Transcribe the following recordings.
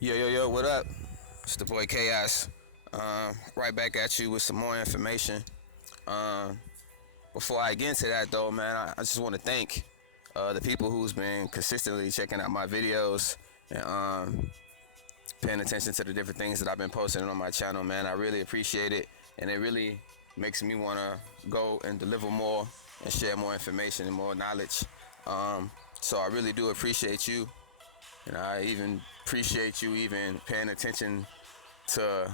Yo, what up? It's the boy Chaos. Right back at you with some more information. Um, Before I get into that, though, man, I just want to thank the people who's been consistently checking out my videos and paying attention to the different things that I've been posting on my channel, man. I really appreciate it, and it really makes me want to go and deliver more and share more information and more knowledge. So I really do appreciate you, and I even appreciate you even paying attention to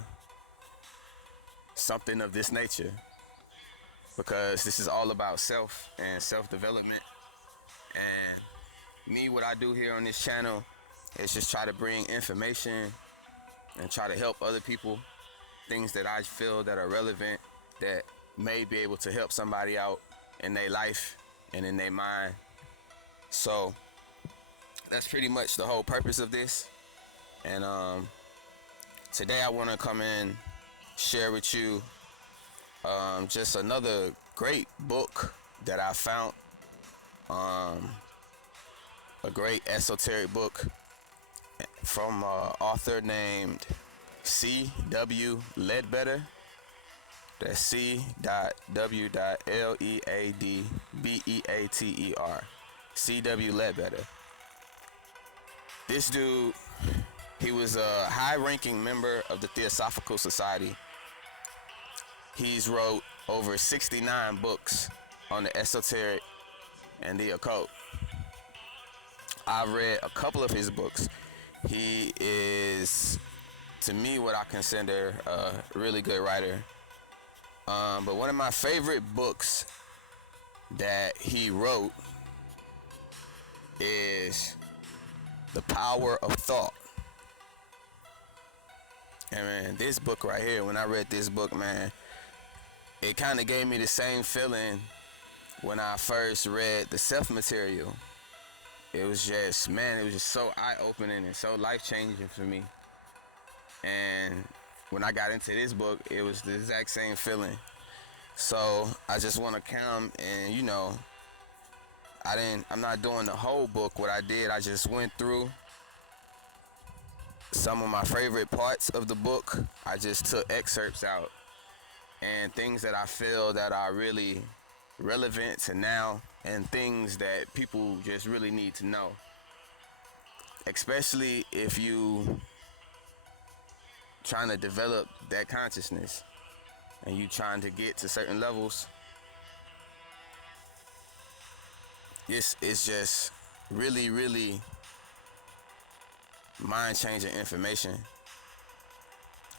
something of this nature, because this is all about self and self development. And me, what I do here on this channel is just try to bring information and try to help other people, things that I feel that are relevant, that may be able to help somebody out in their life and in their mind. So that's pretty much the whole purpose of this. And today I want to come in, share with you just another great book that I found. A great esoteric book from an author named C.W. Ledbetter. That's C.W.Leadbeater. C.W. Ledbetter. This dude, he was a high-ranking member of the Theosophical Society. He's wrote over 69 books on the esoteric and the occult. I've read a couple of his books. He is, to me, what I consider a really good writer. But one of my favorite books that he wrote is The Power of Thought. And man, this book right here, when I read this book, man, it kind of gave me the same feeling when I first read the Self material. It was just, man, it was just so eye-opening and so life-changing for me. And when I got into this book, it was the exact same feeling. So I just want to come and, I'm not doing the whole book. What I did, I just went through some of my favorite parts of the book. I just took excerpts out and things that I feel that are really relevant to now, and things that people just really need to know, especially if you trying to develop that consciousness and you trying to get to certain levels. This is just really, really mind-changing information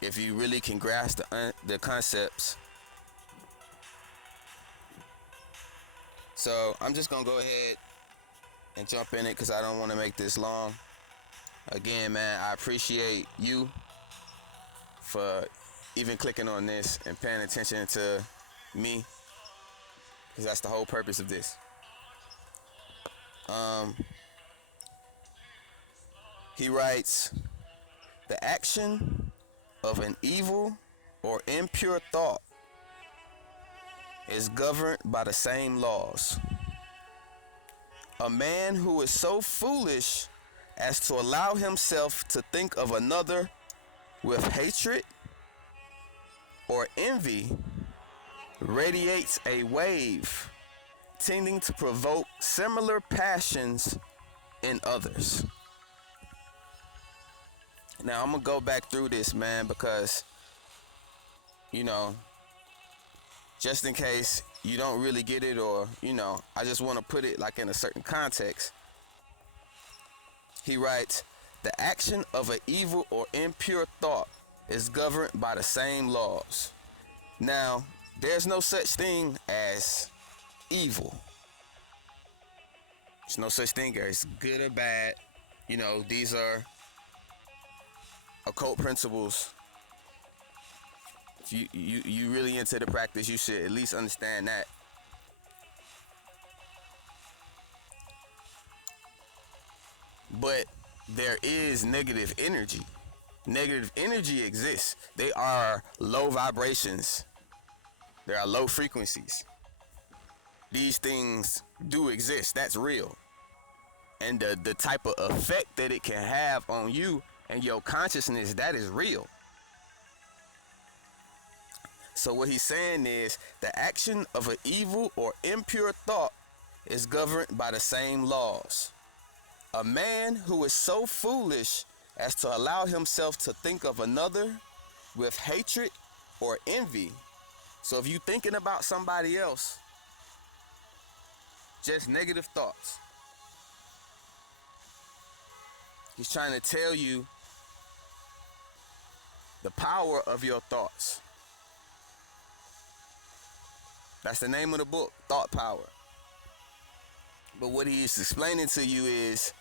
if you really can grasp the concepts. So I'm just gonna go ahead and jump in it because I don't want to make this long. Again, man, I appreciate you for even clicking on this and paying attention to me, because that's the whole purpose of this. He writes, the action of an evil or impure thought is governed by the same laws. A man who is so foolish as to allow himself to think of another with hatred or envy radiates a wave tending to provoke similar passions in others. Now I'm gonna go back through this, man, because just in case you don't really get it, or I just want to put it like in a certain context. He writes, the action of an evil or impure thought is governed by the same laws. Now, there's no such thing as evil. There's no such thing as good or bad. These are occult principles. If you really into the practice, you should at least understand that. But there is negative energy. Negative energy exists. They are low vibrations. There are low frequencies. These things do exist. That's real. And the type of effect that it can have on you And your consciousness, that is real. So what he's saying is the action of an evil or impure thought is governed by the same laws. A man who is so foolish as to allow himself to think of another with hatred or envy. So if you're thinking about somebody else, just negative thoughts. He's trying to tell you the power of your thoughts. That's the name of the book, Thought Power. But what he's explaining to you is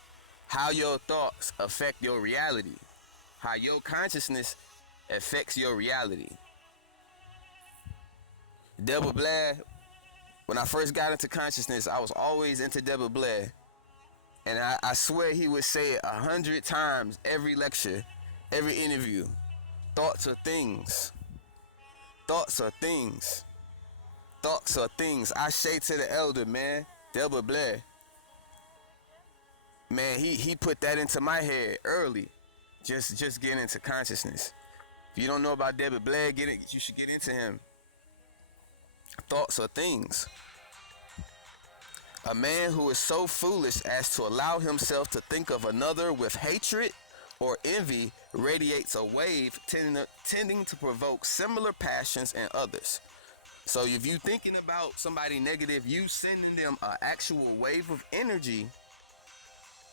how your thoughts affect your reality, how your consciousness affects your reality. Delbert Blair, when I first got into consciousness, I was always into Delbert Blair. And I swear he would say it 100 times every lecture, every interview. Thoughts are things. Thoughts are things. Thoughts are things. I say to the elder, man, Delbert Blair. Man, he put that into my head early. Just getting into consciousness. If you don't know about Delbert Blair, you should get into him. Thoughts are things. A man who is so foolish as to allow himself to think of another with hatred or envy radiates a wave tending to provoke similar passions in others. So if you thinking about somebody negative, you sending them an actual wave of energy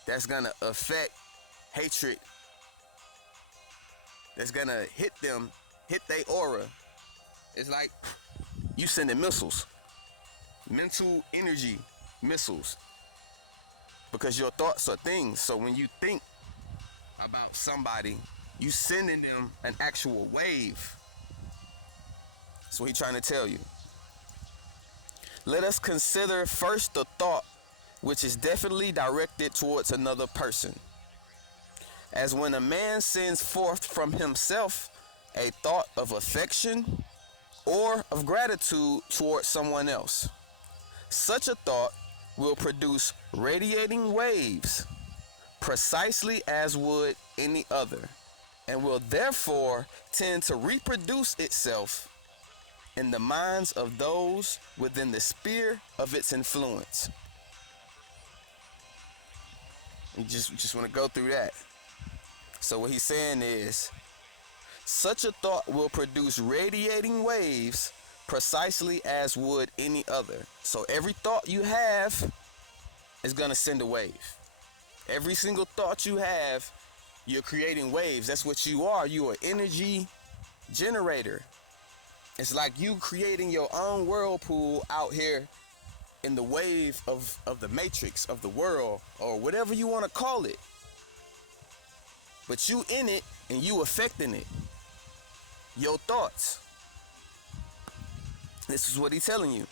that's gonna affect hatred, that's gonna hit them, hit their aura. It's like you sending missiles, mental energy missiles, because your thoughts are things. So when you think about somebody, you sending them an actual wave. That's what he's trying to tell you. Let us consider first the thought which is definitely directed towards another person. As when a man sends forth from himself a thought of affection or of gratitude towards someone else. Such a thought will produce radiating waves precisely as would any other, and will therefore tend to reproduce itself in the minds of those within the sphere of its influence. You just want to go through that. So what he's saying is, such a thought will produce radiating waves precisely as would any other. So every thought you have is going to send a wave. Every single thought you have, you're creating waves. That's what you are. You are an energy generator. It's like you creating your own whirlpool out here in the wave of the matrix, of the world, or whatever you want to call it. But you in it and you affecting it. Your thoughts. This is what he's telling you.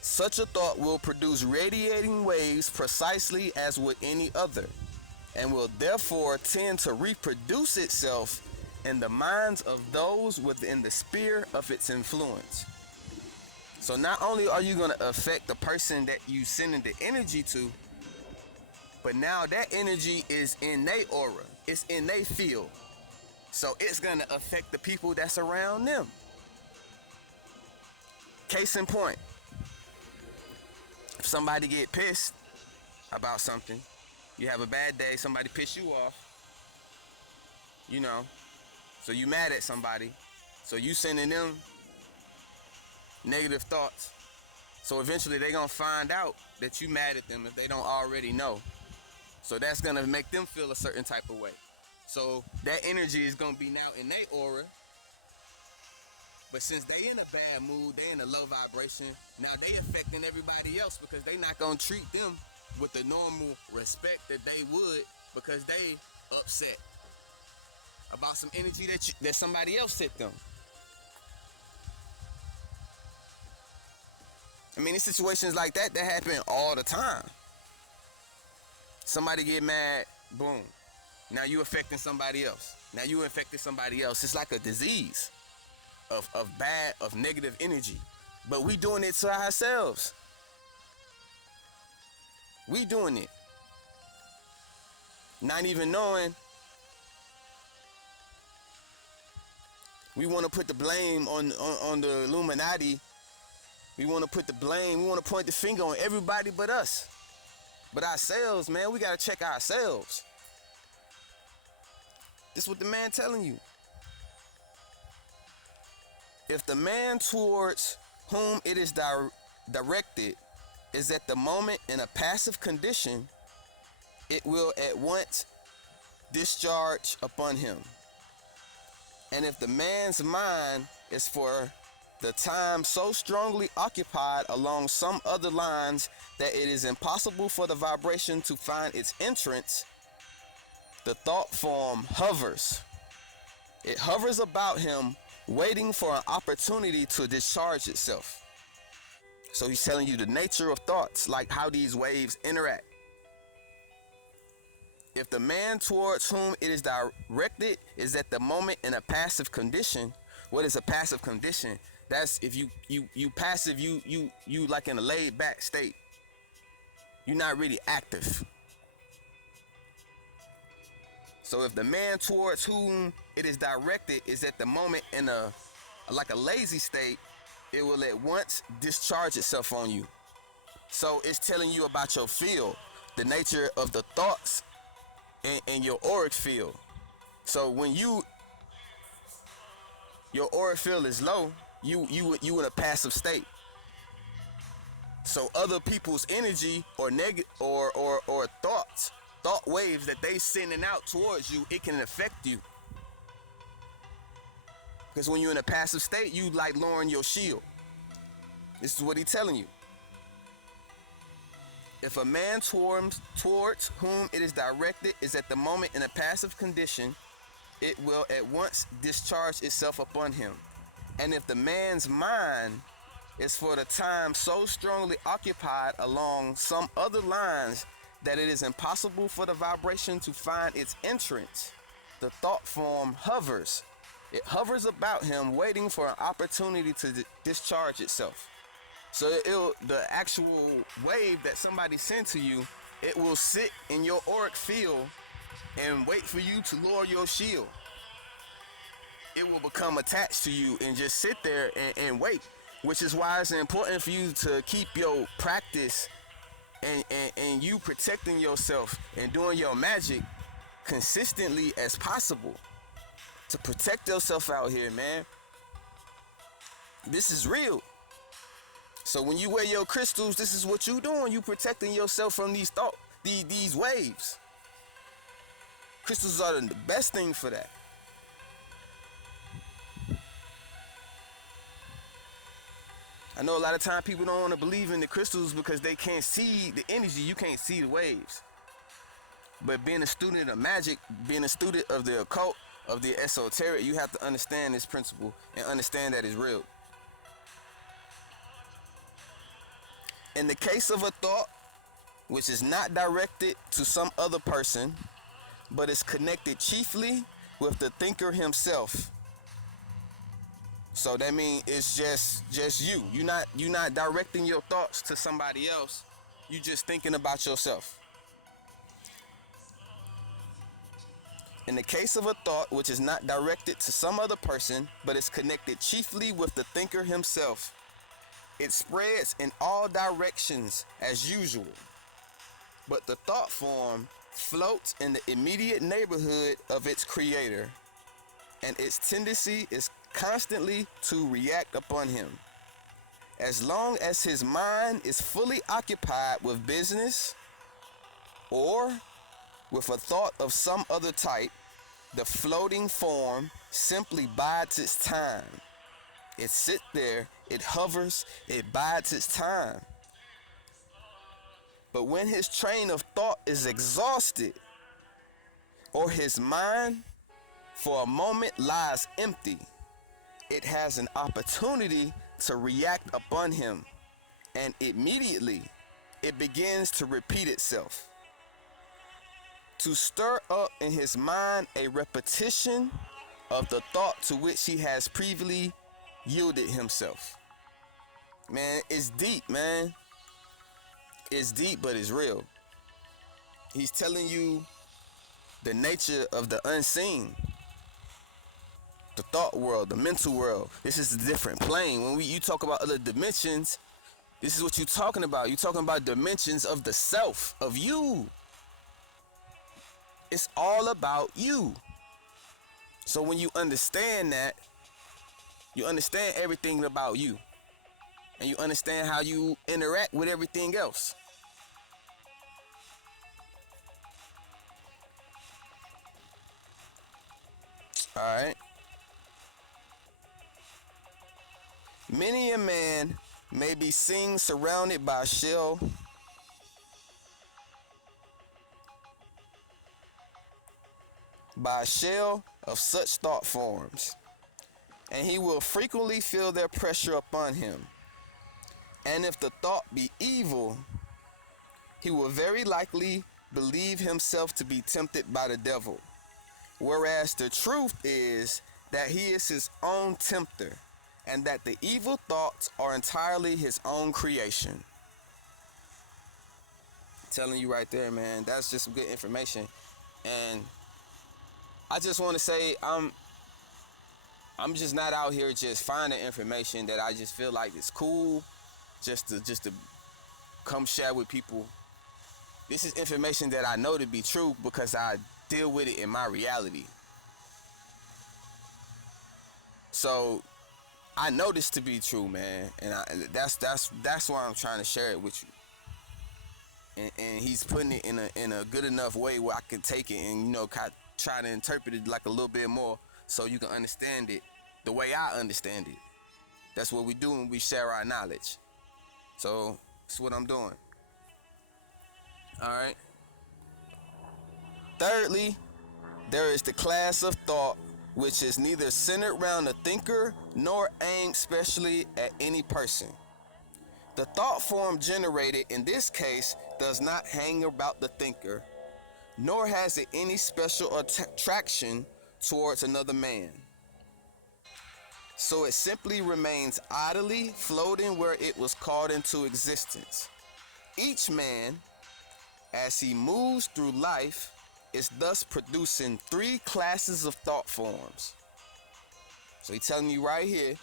Such a thought will produce radiating waves precisely as would any other, and will therefore tend to reproduce itself in the minds of those within the sphere of its influence. So not only are you going to affect the person that you sending the energy to, but now that energy is in their aura. It's in their field. So it's going to affect the people that's around them. Case in point. If somebody get pissed about something, you have a bad day, somebody piss you off, you know, so you mad at somebody, so you sending them negative thoughts. So eventually they gonna find out that you mad at them if they don't already know. So that's gonna make them feel a certain type of way. So that energy is gonna be now in their aura. But since they in a bad mood, they in a low vibration, now they affecting everybody else because they not gonna treat them with the normal respect that they would, because they upset about some energy that somebody else sent them. I mean, in situations like that happen all the time. Somebody get mad, boom. Now you affecting somebody else. Now you infected somebody else. It's like a disease of negative energy. But we doing it to ourselves. We doing it. not even knowing. We want to put the blame on the Illuminati. We want to put the blame, we want to point the finger on everybody but us. But ourselves, man, we got to check ourselves. This is what the man telling you. If the man towards whom it is directed is at the moment in a passive condition, it will at once discharge upon him. And if the man's mind is for the time so strongly occupied along some other lines that it is impossible for the vibration to find its entrance, the thought form hovers. It hovers about him, waiting for an opportunity to discharge itself. So he's telling you the nature of thoughts, like how these waves interact. If the man towards whom it is directed is at the moment in a passive condition, what is a passive condition? That's if you passive, you like in a laid back state. You're not really active. So if the man towards whom it is directed is at the moment in a lazy state, it will at once discharge itself on you. So it's telling you about your field, the nature of the thoughts in your auric field. So when your auric field is low, you in a passive state. So other people's energy or thought waves that they sending out towards you, it can affect you. Because when you're in a passive state, you like lowering your shield. This is what he's telling you. If a man towards whom it is directed is at the moment in a passive condition, it will at once discharge itself upon him. And if the man's mind is for the time so strongly occupied along some other lines that it is impossible for the vibration to find its entrance, the thought form hovers. It hovers about him, waiting for an opportunity to discharge itself. So the actual wave that somebody sent to you, it will sit in your auric field and wait for you to lower your shield. It will become attached to you and just sit there and wait, which is why it's important for you to keep your practice and you protecting yourself and doing your magic consistently as possible to protect yourself out here, man. This is real. So when you wear your crystals, this is what you doing. You protecting yourself from these waves. Crystals are the best thing for that. I know a lot of time people don't want to believe in the crystals because they can't see the energy. You can't see the waves. But being a student of magic, being a student of the occult, of the esoteric, you have to understand this principle and understand that it's real. In the case of a thought which is not directed to some other person, but is connected chiefly with the thinker himself. So that means it's just you. You're not directing your thoughts to somebody else. You just thinking about yourself. In the case of a thought which is not directed to some other person, but is connected chiefly with the thinker himself, it spreads in all directions as usual, but the thought form floats in the immediate neighborhood of its creator, and its tendency is constantly to react upon him. As long as his mind is fully occupied with business or with a thought of some other type, the floating form simply bides its time. It sits there, it hovers, it bides its time. But when his train of thought is exhausted, or his mind for a moment lies empty, it has an opportunity to react upon him, and immediately it begins to repeat itself, to stir up in his mind a repetition of the thought to which he has previously yielded himself. Man, it's deep, man. It's deep, but it's real. He's telling you the nature of the unseen, the thought world, the mental world. This is a different plane. When you talk about other dimensions, this is what you're talking about. You're talking about dimensions of the self, of you. It's all about you. So when you understand that, you understand everything about you. And you understand how you interact with everything else. Alright. Many a man may be seen surrounded by a shell of such thought forms, and he will frequently feel their pressure upon him. And if the thought be evil, he will very likely believe himself to be tempted by the devil. Whereas the truth is that he is his own tempter, and that the evil thoughts are entirely his own creation. I'm telling you right there, man, that's just some good information. And I just want to say I'm just not out here just finding information that I just feel like is cool just to come share with people. This is information that I know to be true because I deal with it in my reality. So I know this to be true, man, and that's why I'm trying to share it with you. And he's putting it in a good enough way where I can take it and try to interpret it like a little bit more so you can understand it the way I understand it. That's what we do when we share our knowledge. So that's what I'm doing. All right. Thirdly, there is the class of thought which is neither centered around the thinker nor aimed specially at any person. The thought form generated in this case does not hang about the thinker, nor has it any special attraction towards another man. So it simply remains idly floating where it was called into existence. Each man, as he moves through life, is thus producing three classes of thought forms. So he's telling you right here,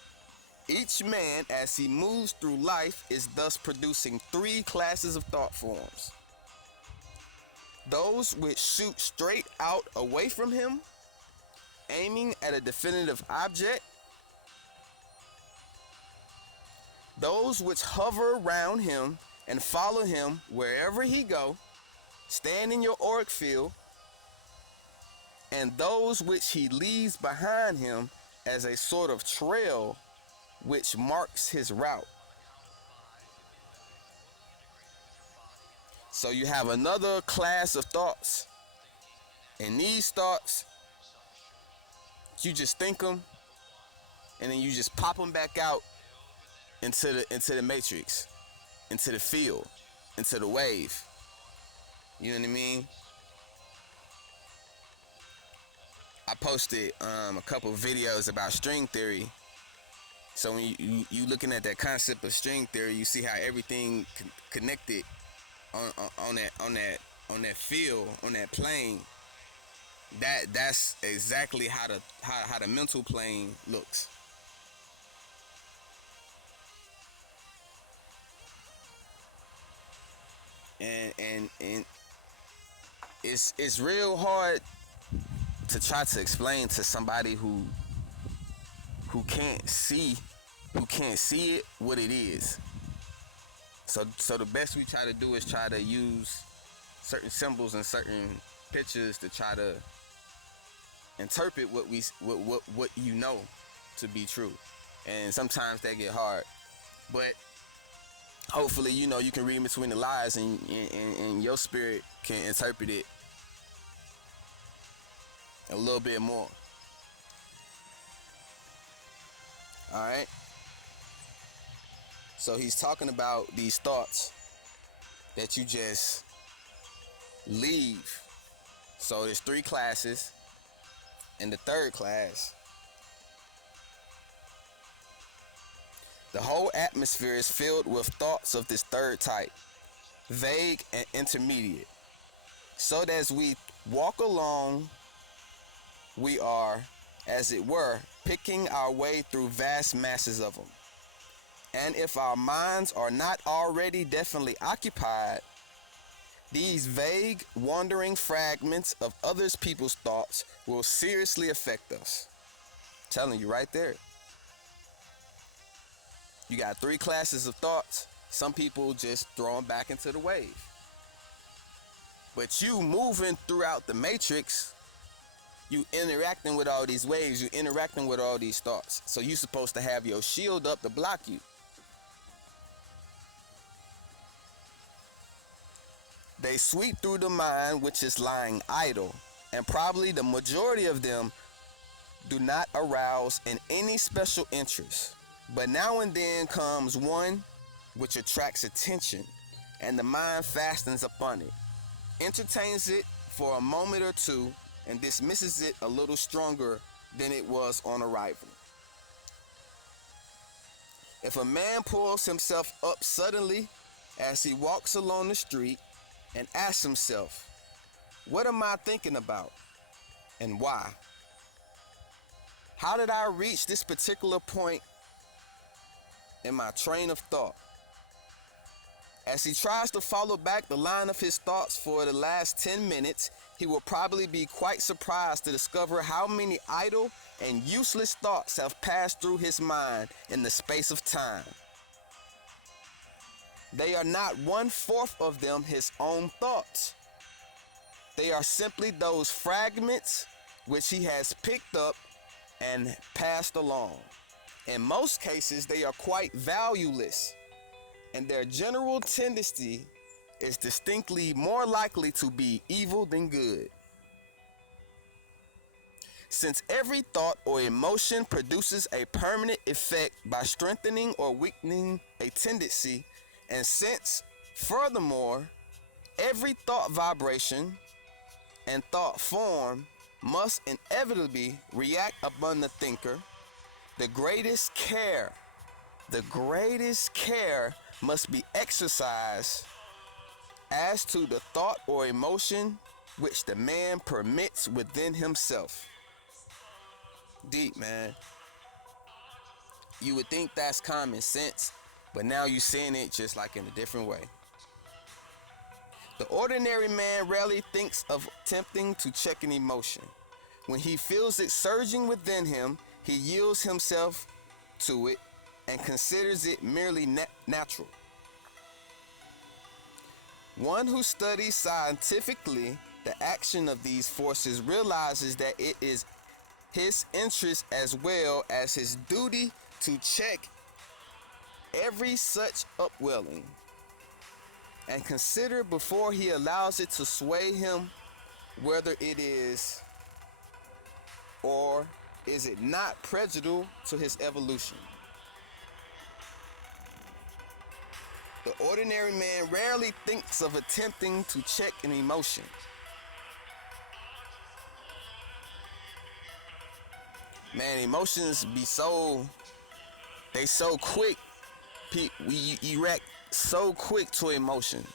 each man, as he moves through life, is thus producing three classes of thought forms. Those which shoot straight out away from him, aiming at a definitive object. Those which hover around him and follow him wherever he go, stand in your auric field. And those which he leaves behind him as a sort of trail which marks his route. So you have another class of thoughts, and these thoughts, you just think them, and then you just pop them back out into the matrix, into the field, into the wave. You know what I mean? I posted a couple videos about string theory. So when you looking at that concept of string theory, you see how everything connected on that field, on that plane. That's exactly how the mental plane looks. And it's real hard to try to explain to somebody who can't see it what it is. So the best we try to do is try to use certain symbols and certain pictures to try to interpret what you know to be true. And sometimes that get hard, but hopefully you can read between the lines and your spirit can interpret it a little bit more. All right. So he's talking about these thoughts that you just leave. So there's three classes. In the third class, the whole atmosphere is filled with thoughts of this third type, vague and intermediate, so that walk along, we are, as it were, picking our way through vast masses of them. And if our minds are not already definitely occupied, these vague, wandering fragments of others people's thoughts will seriously affect us. I'm telling you right there. You got three classes of thoughts. Some people just throw them back into the wave. But you moving throughout the matrix, you interacting with all these waves, you interacting with all these thoughts. So you're supposed to have your shield up to block you. They sweep through the mind which is lying idle, and probably the majority of them do not arouse in any special interest. But now and then comes one which attracts attention, and the mind fastens upon it, entertains it for a moment or two, and dismisses it a little stronger than it was on arrival. If a man pulls himself up suddenly as he walks along the street and asks himself, what am I thinking about and why? How did I reach this particular point in my train of thought? As he tries to follow back the line of his thoughts for the last 10 minutes, he will probably be quite surprised to discover how many idle and useless thoughts have passed through his mind in the space of time. They are not 1/4 of them his own thoughts. They are simply those fragments which he has picked up and passed along. In most cases, they are quite valueless, and their general tendency is distinctly more likely to be evil than good. Since every thought or emotion produces a permanent effect by strengthening or weakening a tendency, and since, furthermore, every thought vibration and thought form must inevitably react upon the thinker, the greatest care must be exercised as to the thought or emotion which the man permits within himself. Deep, man. You would think that's common sense, but now you're seeing it just like in a different way. The ordinary man rarely thinks of attempting to check an emotion. When he feels it surging within him, he yields himself to it and considers it merely natural. One who studies scientifically the action of these forces realizes that it is his interest as well as his duty to check every such upwelling and consider before he allows it to sway him whether it is or is it not prejudicial to his evolution. The ordinary man rarely thinks of attempting to check an emotion. Man, emotions be so quick. We react so quick to emotion.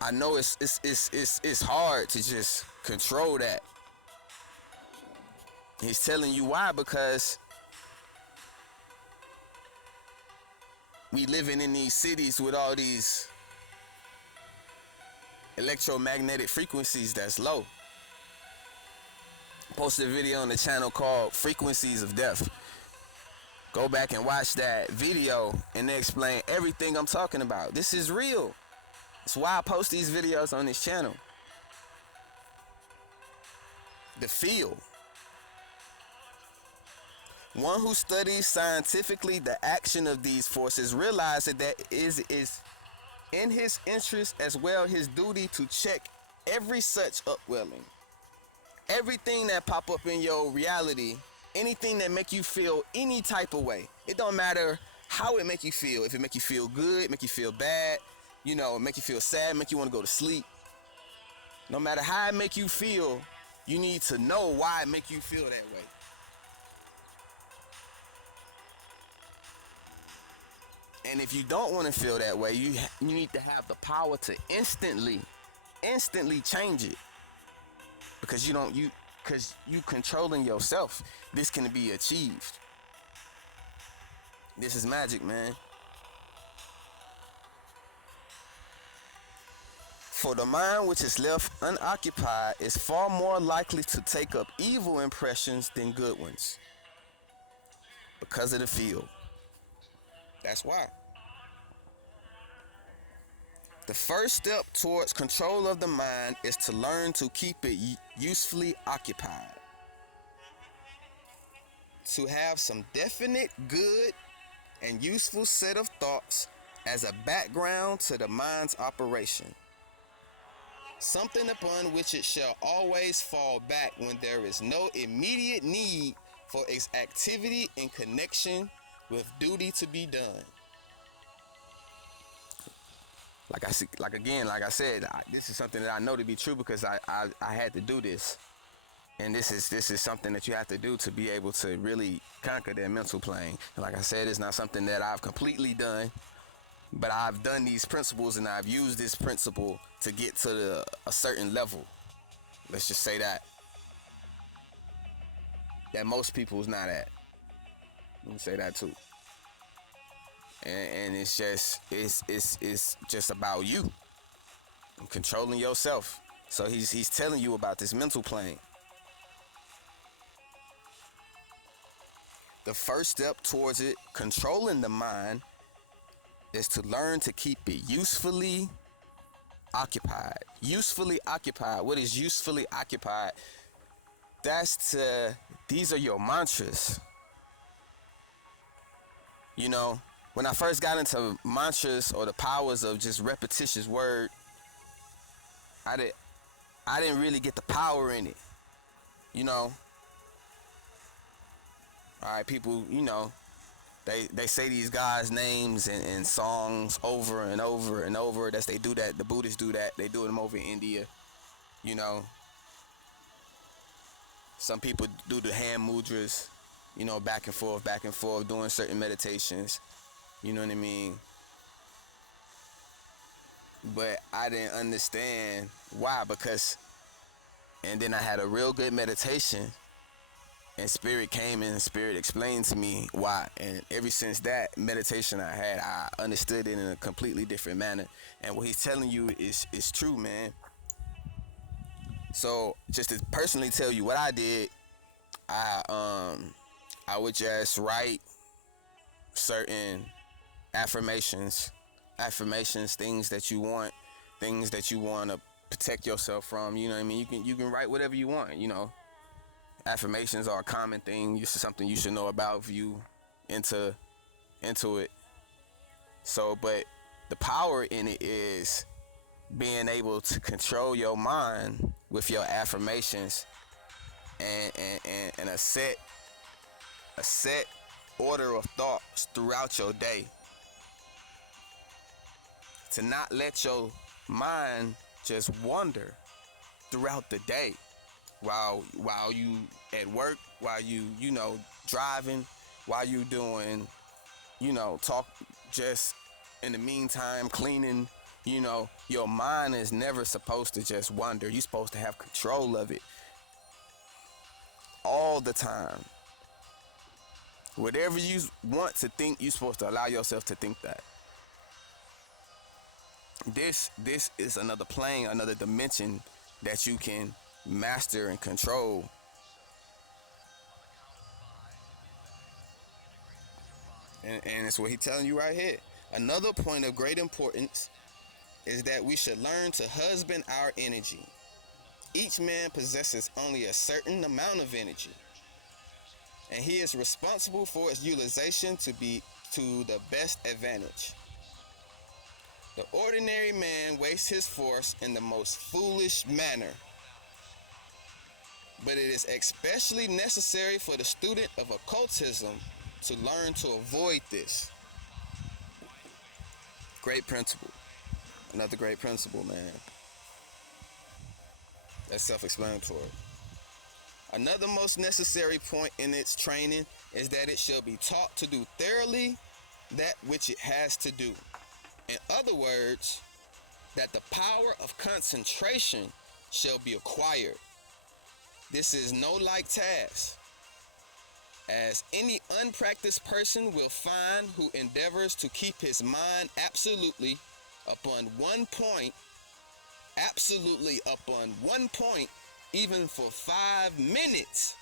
I know it's hard to just control that. He's telling you why, because we living in these cities with all these electromagnetic frequencies that's low. Posted a video on the channel called Frequencies of Death. Go back and watch that video and they explain everything I'm talking about. This is real. That's why I post these videos on this channel. The field. One who studies scientifically the action of these forces realizes that it is in his interest as well his duty to check every such upwelling. Everything that pop up in your reality, anything that make you feel any type of way. It don't matter how it make you feel. If it make you feel good, make you feel bad, make you feel sad, make you want to go to sleep. No matter how it make you feel, you need to know why it make you feel that way. And if you don't want to feel that way, you need to have the power to instantly change it, because you controlling yourself. This can be achieved. This is magic, man. For the mind which is left unoccupied is far more likely to take up evil impressions than good ones, because of the field. That's why. The first step towards control of the mind is to learn to keep it usefully occupied. To have some definite, good, and useful set of thoughts as a background to the mind's operation. Something upon which it shall always fall back when there is no immediate need for its activity in connection with duty to be done. Like I said, this is something that I know to be true, because I had to do this. And this is something that you have to do to be able to really conquer that mental plane. And like I said, it's not something that I've completely done, but I've done these principles and I've used this principle to get to a certain level. Let's just say that most people's not at. Let me say that too. And it's just about you and controlling yourself. So he's telling you about this mental plane. The first step towards it, controlling the mind, is to learn to keep it usefully occupied. Usefully occupied. What is usefully occupied? These are your mantras. You know, when I first got into mantras or the powers of just repetitious word, I didn't really get the power in it. You know. Alright, people, you know, they say these guys' names in songs over and over and over. They do that. The Buddhists do that. They do them over in India. You know. Some people do the hand mudras, you know, back and forth, doing certain meditations. You know what I mean? But I didn't understand why, and then I had a real good meditation, and Spirit came in and Spirit explained to me why. And ever since that meditation I understood it in a completely different manner. And what he's telling you is true, man. So just to personally tell you what I did, I would just write certain affirmations, things that you want to protect yourself from. You know what I mean? You can write whatever you want. You know, affirmations are a common thing. It's something you should know about if you into it. So, but the power in it is being able to control your mind with your affirmations and a set order of thoughts throughout your day. To not let your mind just wander throughout the day while you at work, while you driving, while you doing, talk, just in the meantime cleaning. Your mind is never supposed to just wander. You're supposed to have control of it all the time. Whatever you want to think, you're supposed to allow yourself to think that. This is another plane, another dimension that you can master and control. And it's what he's telling you right here. Another point of great importance is that we should learn to husband our energy. Each man possesses only a certain amount of energy, and he is responsible for its utilization to the best advantage. The ordinary man wastes his force in the most foolish manner, but it is especially necessary for the student of occultism to learn to avoid this. Great principle. Another great principle, man. That's self-explanatory. Another most necessary point in its training is that it shall be taught to do thoroughly, that which it has to do. In other words, that the power of concentration shall be acquired. This is no light task, as any unpracticed person will find who endeavors to keep his mind absolutely upon one point, even for 5 minutes.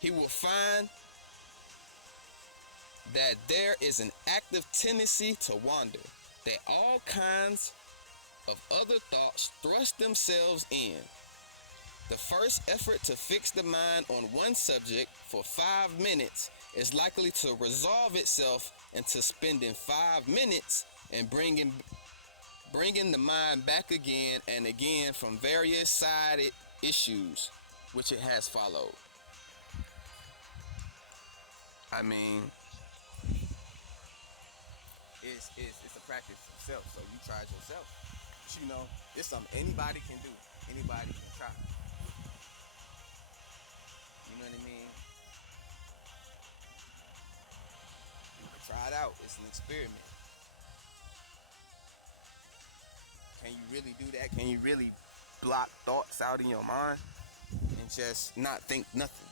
He will find that there is an active tendency to wander, that all kinds of other thoughts thrust themselves in. The first effort to fix the mind on one subject for 5 minutes is likely to resolve itself into spending 5 minutes and bringing the mind back again and again from various sided issues which it has followed. I mean, it's a practice itself, so you try it yourself. But you know, it's something anybody can do. Anybody can try. You know what I mean? You can try it out. It's an experiment. Can you really do that? Can you really block thoughts out in your mind and just not think nothing?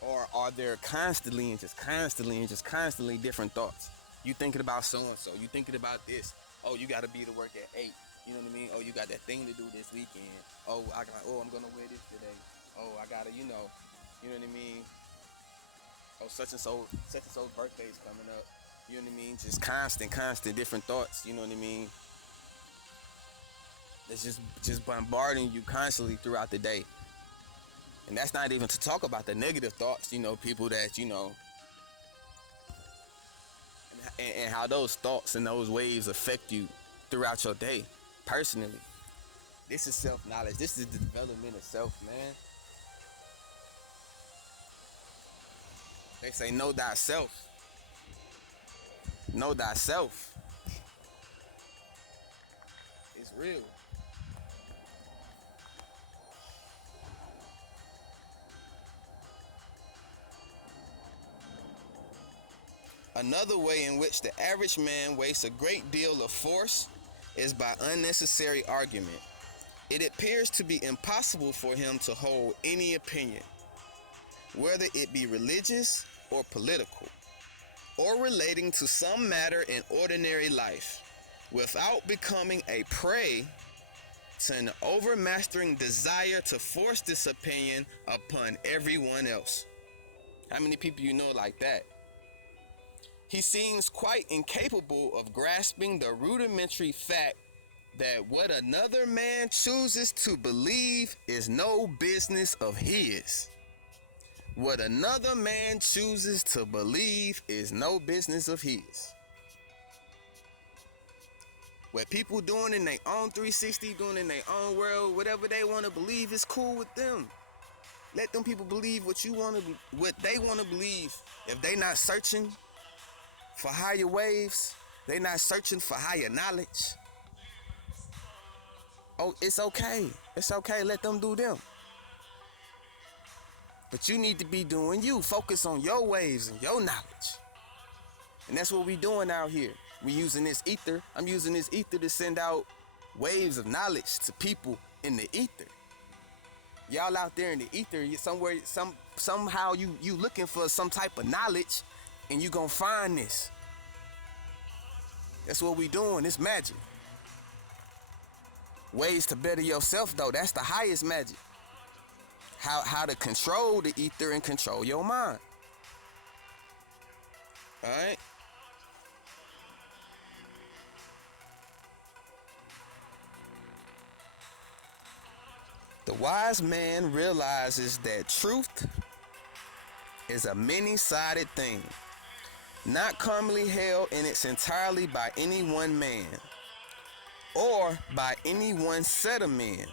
Or are there constantly different thoughts? You thinking about so-and-so. You thinking about this. Oh, you got to be to work at 8. You know what I mean? Oh, you got that thing to do this weekend. Oh, I'm going to wear this today. Oh, I got to, you know what I mean? Oh, such and so's birthday's coming up. You know what I mean? Just constant different thoughts. You know what I mean? It's just bombarding you constantly throughout the day. And that's not even to talk about the negative thoughts, you know, people that, you know, and how those thoughts and those waves affect you throughout your day, personally. This is self-knowledge. This is the development of self, man. They say, know thyself. Know thyself. It's real. Another way in which the average man wastes a great deal of force is by unnecessary argument. It appears to be impossible for him to hold any opinion, whether it be religious or political, or relating to some matter in ordinary life, without becoming a prey to an overmastering desire to force this opinion upon everyone else. How many people you know like that? He seems quite incapable of grasping the rudimentary fact that what another man chooses to believe is no business of his. What another man chooses to believe is no business of his. What people doing in their own 360, doing in their own world, whatever they want to believe is cool with them. Let them people believe what they want to believe. If they not searching for higher waves, they not searching for higher knowledge. Oh, it's okay. It's okay. Let them do them. But you need to be doing you. Focus on your waves and your knowledge. And that's what we doing out here. We using this ether. I'm using this ether to send out waves of knowledge to people in the ether. Y'all out there in the ether, somehow you looking for some type of knowledge, and you gonna find this. That's what we doing. It's magic. Ways to better yourself, though. That's the highest magic. How to control the ether and control your mind. All right. The wise man realizes that truth is a many-sided thing, not commonly held in its entirety by any one man or by any one set of men.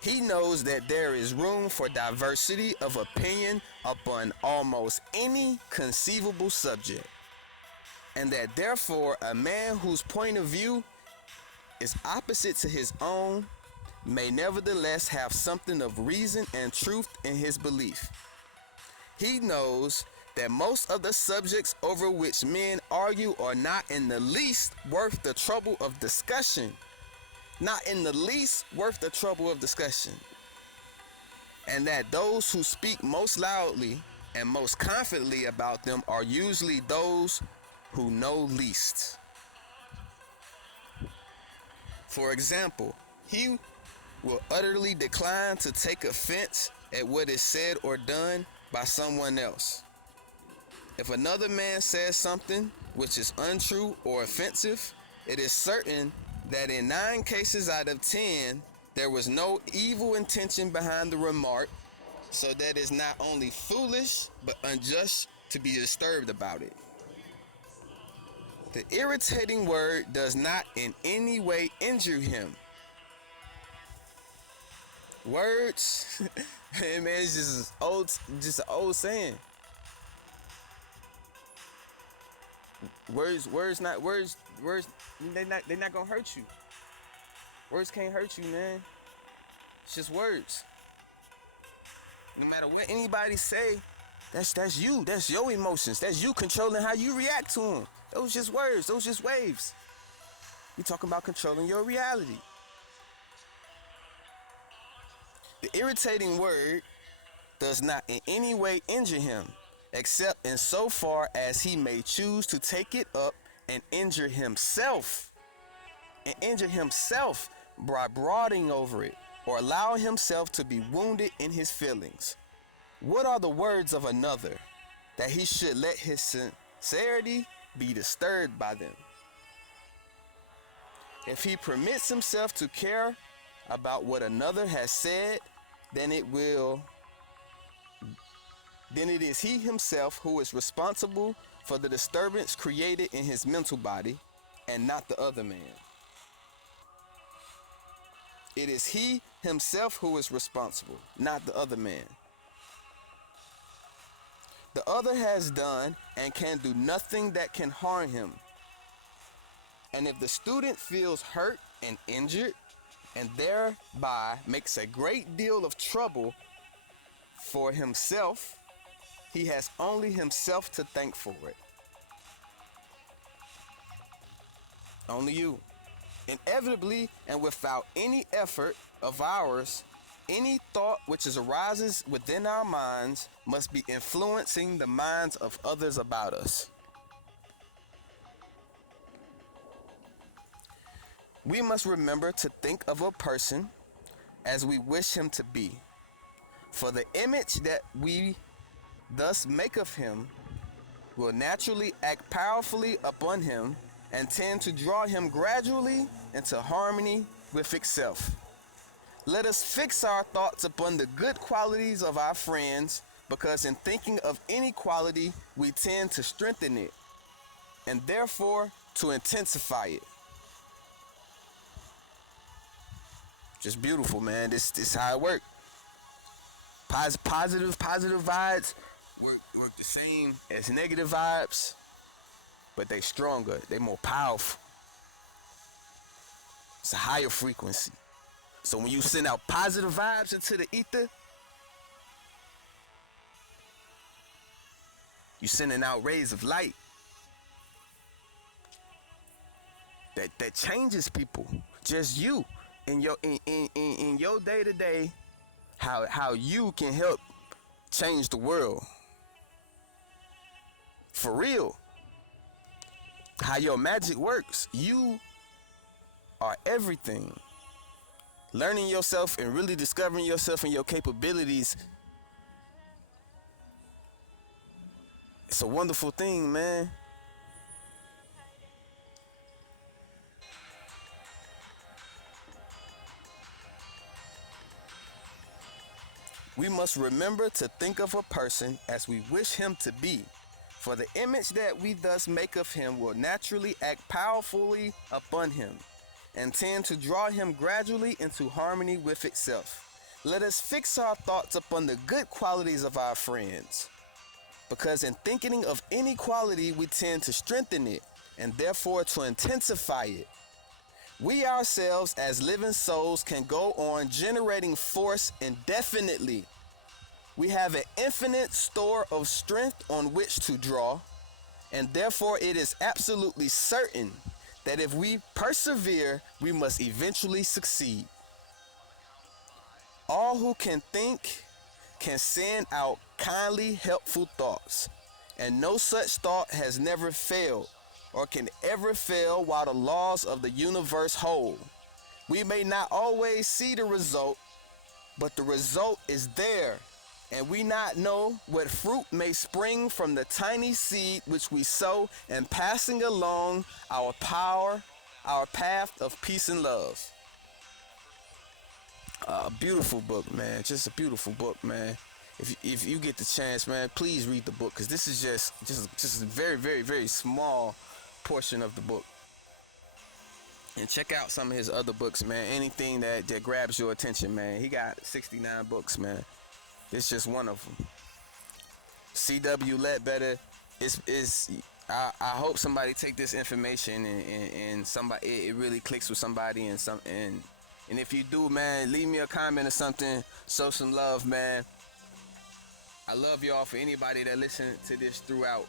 He knows that there is room for diversity of opinion upon almost any conceivable subject, and that therefore a man whose point of view is opposite to his own may nevertheless have something of reason and truth in his belief. He knows that most of the subjects over which men argue are not in the least worth the trouble of discussion. Not in the least worth the trouble of discussion. And that those who speak most loudly and most confidently about them are usually those who know least. For example, he will utterly decline to take offense at what is said or done by someone else. If another man says something which is untrue or offensive, it is certain that in 9 cases out of 10, there was no evil intention behind the remark, so that it's not only foolish, but unjust to be disturbed about it. The irritating word does not in any way injure him. Words, man, it's just an old saying. Words, they're not gonna hurt you. Words can't hurt you, man. It's just words. No matter what anybody say, that's you. That's your emotions. That's you controlling how you react to them. Those just words. Those just waves. We talking about controlling your reality. The irritating word does not in any way injure him, except in so far as he may choose to take it up and injure himself. By brooding over it, or allow himself to be wounded in his feelings. What are the words of another, that he should let his sincerity be disturbed by them? If he permits himself to care about what another has said, then it is he himself who is responsible for the disturbance created in his mental body, and not the other man. It is he himself who is responsible, not the other man. The other has done and can do nothing that can harm him. And if the student feels hurt and injured, and thereby makes a great deal of trouble for himself, he has only himself to thank for it. Only you. Inevitably and without any effort of ours, any thought which arises within our minds must be influencing the minds of others about us. We must remember to think of a person as we wish him to be, for the image that we thus make of him will naturally act powerfully upon him and tend to draw him gradually into harmony with itself. Let us fix our thoughts upon the good qualities of our friends, because in thinking of any quality, we tend to strengthen it, and therefore to intensify it. Just beautiful, man. This how it works. Positive vibes work the same as negative vibes, but they stronger, they more powerful. It's a higher frequency. So when you send out positive vibes into the ether, you're sending out rays of light that changes people. Just you in your day to day, how you can help change the world. For real. How your magic works. You are everything. Learning yourself and really discovering yourself and your capabilities. It's a wonderful thing, man. We must remember to think of a person as we wish him to be, for the image that we thus make of him will naturally act powerfully upon him and tend to draw him gradually into harmony with itself. Let us fix our thoughts upon the good qualities of our friends, because in thinking of any quality, we tend to strengthen it and therefore to intensify it. We ourselves as living souls can go on generating force indefinitely, We have an infinite store of strength on which to draw, and therefore it is absolutely certain that if we persevere, we must eventually succeed. All who can think can send out kindly, helpful thoughts, and no such thought has never failed or can ever fail while the laws of the universe hold. We may not always see the result, but the result is there, and we not know what fruit may spring from the tiny seed which we sow and passing along our path of peace and love. A beautiful book, man. Just a beautiful book, man. If you get the chance, man, please read the book, because this is just a very, very, very small portion of the book. And check out some of his other books, man. Anything that grabs your attention, man. He got 69 books, man. It's just one of them. C.W. Ledbetter is I hope somebody take this information and somebody it really clicks with somebody and if you do, man, leave me a comment or something. Show some love, man. I love y'all for anybody that listen to this throughout.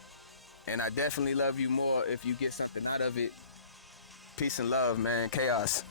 And I definitely love you more if you get something out of it. Peace and love, man. Chaos.